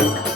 Thank yeah. you.